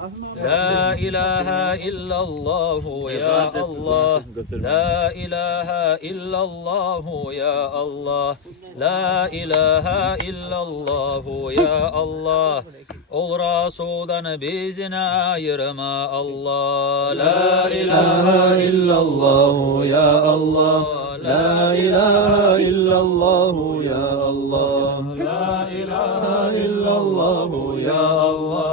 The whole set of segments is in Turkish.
لا إله إلا الله يا الله لا إله إلا الله يا الله لا إله إلا الله يا الله Ol Rasul'dan bizini ayırma Allah. La ilahe illallah ya Allah. La ilahe illallah ya Allah. La ilahe illallah ya Allah.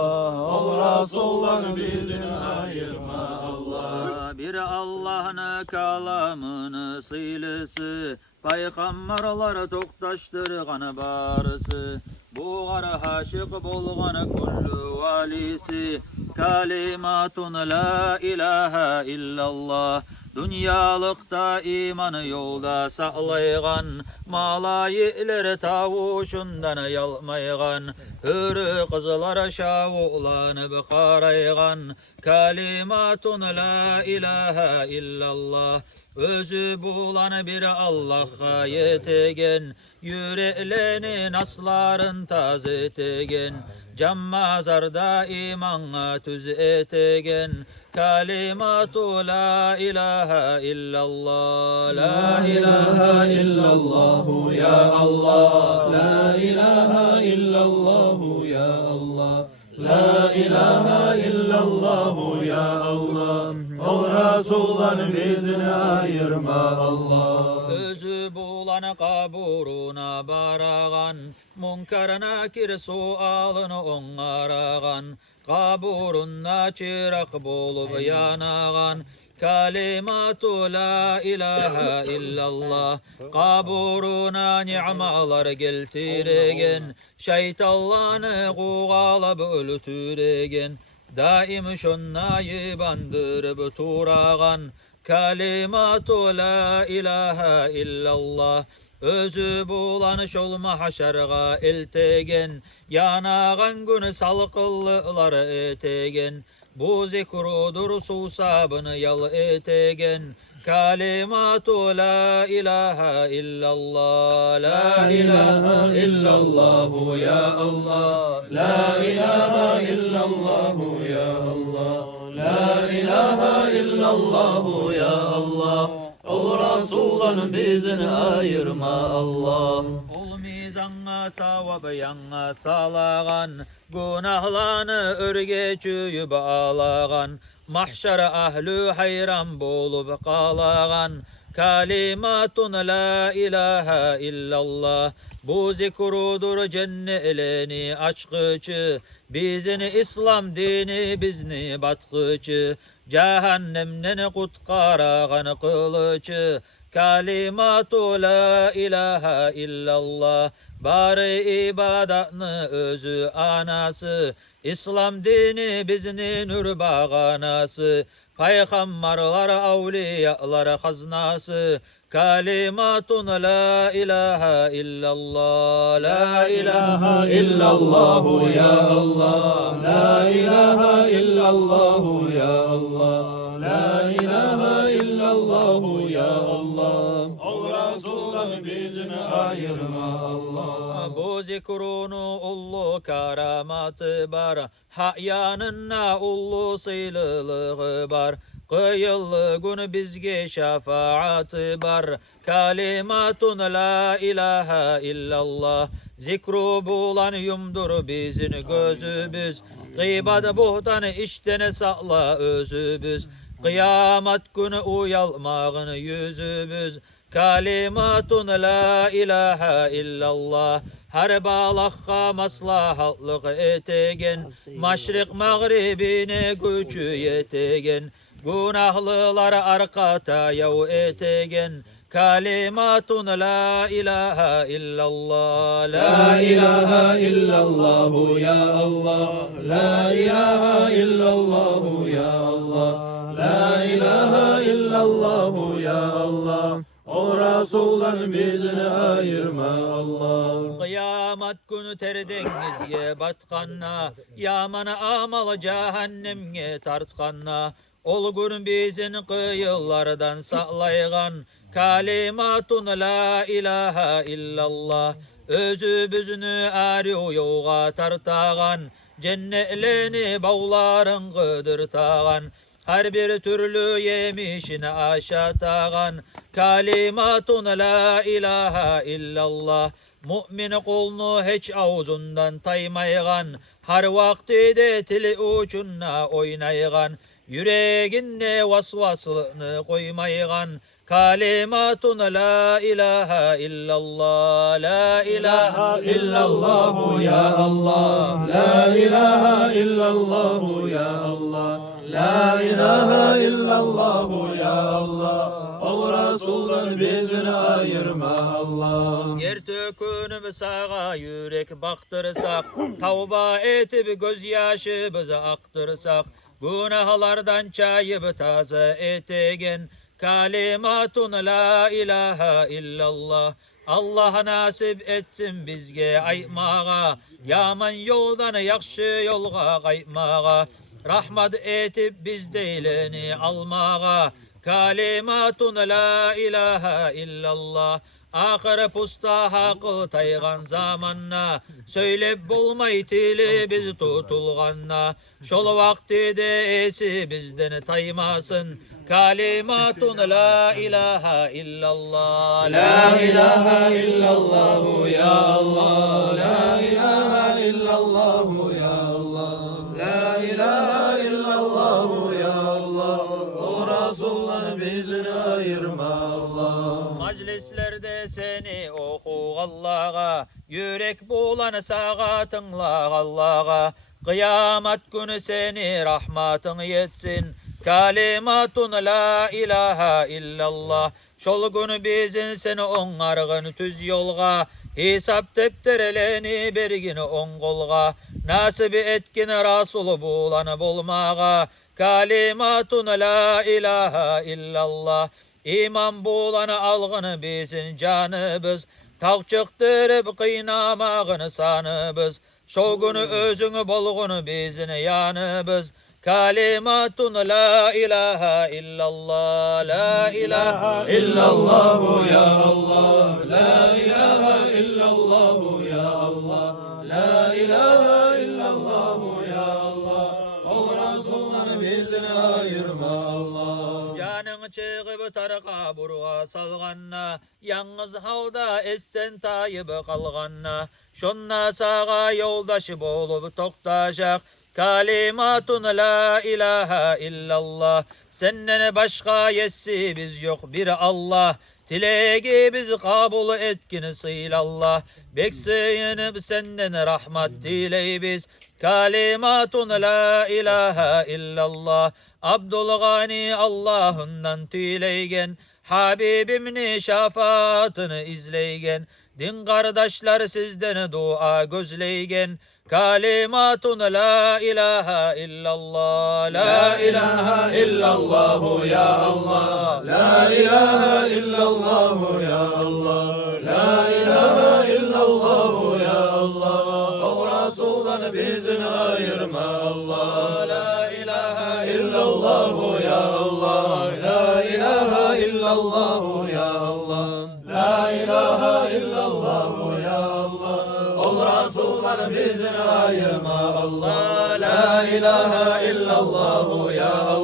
Ol Rasul'dan bizini ayırma Allah. Bir Allah'ın kalamını silisi, Peygamberler toktaştırgan barısı. Buğara haşık bolğanı kullu valisi, Kalimatun la ilahe illallah. Dünyalıkta imanı yolda sağlaygan, Malayiler tavuşundan yalmaygan, Hürü kızlar şavulanıp qaraygan, Kalimatun la ilahe illallah. Özü bulan bir Allah'a yetegen, yüreklerin asların taz etegen, Cammazarda iman'a tüz etegen, Kalimatu la ilahe illallah. La ilahe illallah ya Allah. La ilahe illallah ya Allah. La ilahe illallah ya Allah. O Resul'dan bizini ayırma Allah. Özü bulan kaburuna baragan, Munkar nakir sualını onaragan, Kaburunna çırak bulup yanagan, Kalimatu la ilahe illallah. Kaburuna ni'malar geltiregen, Şeytallanı kuğalıp öltüregen, Daim şonnayı bandırıp turagan, Kalimatu la ilahe illallah. Özü bulan şol mahşerga eltegen, Yanagan gün salqıllılar etegen, Bu zikrudur susabını yal etegen, Kalimatu la ilahe illallah. La ilahe illallah ya Allah. La ilahe illallah ya Allah. La ilahe illallah ya Allah. Ol Resul'dan bizini ayırma Allah. Ol mizanğa savab yanğa salagan, Günahlarını örgecüyüp ağlagan, Mahşer ahlü hayran bolup qalagan, Kalimatun la ilahe illallah. Bu zikrudur cenneleni açqıcı, Bizin İslam dini bizni batqıcı, Cehennemden qutqaragan qılıcı, Kalimatu la ilahe illallah. Bari ibadatını özü anası, İslam dini bizni nur bağanası, Peygamberler avliyalar haznası, Kalimatun la ilahe illallah. La ilahe illallah ya Allah. La ilahe illallah ya Allah. La ilahe illallah ya Allah. Ol Resul'dan bizini ayırma Allah. Bu zikrunu ullu karamatı bar, Hayanınna ullu sıylılığı bar, Kıyıllı gün bizge şefaatı bar, Kalimatun la ilahe illallah. Zikru bulan yumdur bizin gözübüz, Gıybad buhtan işten sağla özübüz, Kıyamet günü uyalmağın yüzübüz, Kalimatun la ilahe illallah. Her balakka maslahatlık etegen, Maşrik mağribine gücü yetegen, Günahlılar arkata yav etegen, Kalimatun la ilahe illallah. La ilahe illallah ya Allah. La ilahe illallah ya Allah. La ilahe illallah ya Allah. O Resul'dan bizini ayırma Allah. Kıyamet günü terdengizge batkanna, Yamana amal cehennemge tartkanna, Ol gün bizin kıyıllardan sağlaygan, Kalimatun la ilahe illallah. Özü büzünü arı yoğa tartagan, Cennetlerini bağların gıdırtağan, her bir türlü yemişini aşatağan. Kalimatun la ilahe illallah, mümin kulunu hiç ağzından taymaygan, her vaktide tili uçunna oynaygan, yüreğinde vasvasını koymaygan. Kalimatun la ilahe illallah, la ilahe illallah ya Allah, La ilahe illallah ya Allah, la ilahe illallah ya Allah. O Resul'dan bizini ayırma Allah. Yer tökünüp sağa yürek baktırsak, tavba etip gözyaşı bize aktırsak, günahlardan çayıp taze etegen. Kalimatun la ilahe illallah, Allah nasip etsin bizge aymağa, yaman yoldan yakşı yolga kaymağa, rahmat etip bizdeyleni almağa. Kalimatun la ilahe illallah, ahir pusta hakkı taygan zamanna, söylep bulmay tili biz tutulganna, şol vaktide esi bizden taymasın. Kalimatun la ilahe illallah, La ilahe illallah ya Allah, la ilahe illallah ya Allah, la ilahe illallah ya Allah. O Resul'dan bizini ayırma Allah. Majlislerde seni oku Allah'a, yürek bulan sağa tınla Allah'a, kıyamet günü seni rahmatın yetsin. Kalimatun la ilahe illallah, şol günü bizin seni onargın tüz yolga, hesap teptereleni bergini on kolga, nasip etkin Rasul bulanı bulmağa. Kalimatun la ilahe illallah, iman bulanı algını bizin canımız, tağ çıktırıp kıynamağını sanımız, şol günü özünü bulgunu bizin yanımız. Kalimatun la ilahe illallah, la ilahe illallah ya Allah, la ilahe illallah ya Allah, la ilahe illallah ya Allah. O Resul'dan bizini ayırma Allah. Canın çıkıp tarqa burğa salganna, yalnız halda esten tayıp kalganna, şonna sağa yoldaşı bolup toktaşak. Kalimatun la ilahe illallah, senden başka yesi biz yok bir Allah, tilegi biz kabul etkin sıylallah, bekseyinip senden rahmat diley biz. Kalimatun la ilahe illallah, Abdülgani Allah'ından tileygen, Habibimni şafaatını izleygen, din kardeşler sizden dua gözleygen. Kalimatun la ilahe illallah, la ilahe illallah ya Allah, La ilahe illallah ya Allah, la ilahe illallah ya Allah. O Resul'dan bizini ayırma Allah. La ilahe illallah ya Allah, la ilahe illallah ya Allah, la ilahe illallah ya Allah. O Resul'dan bizini ayırma Allah. La ilahe illallah ya Allah.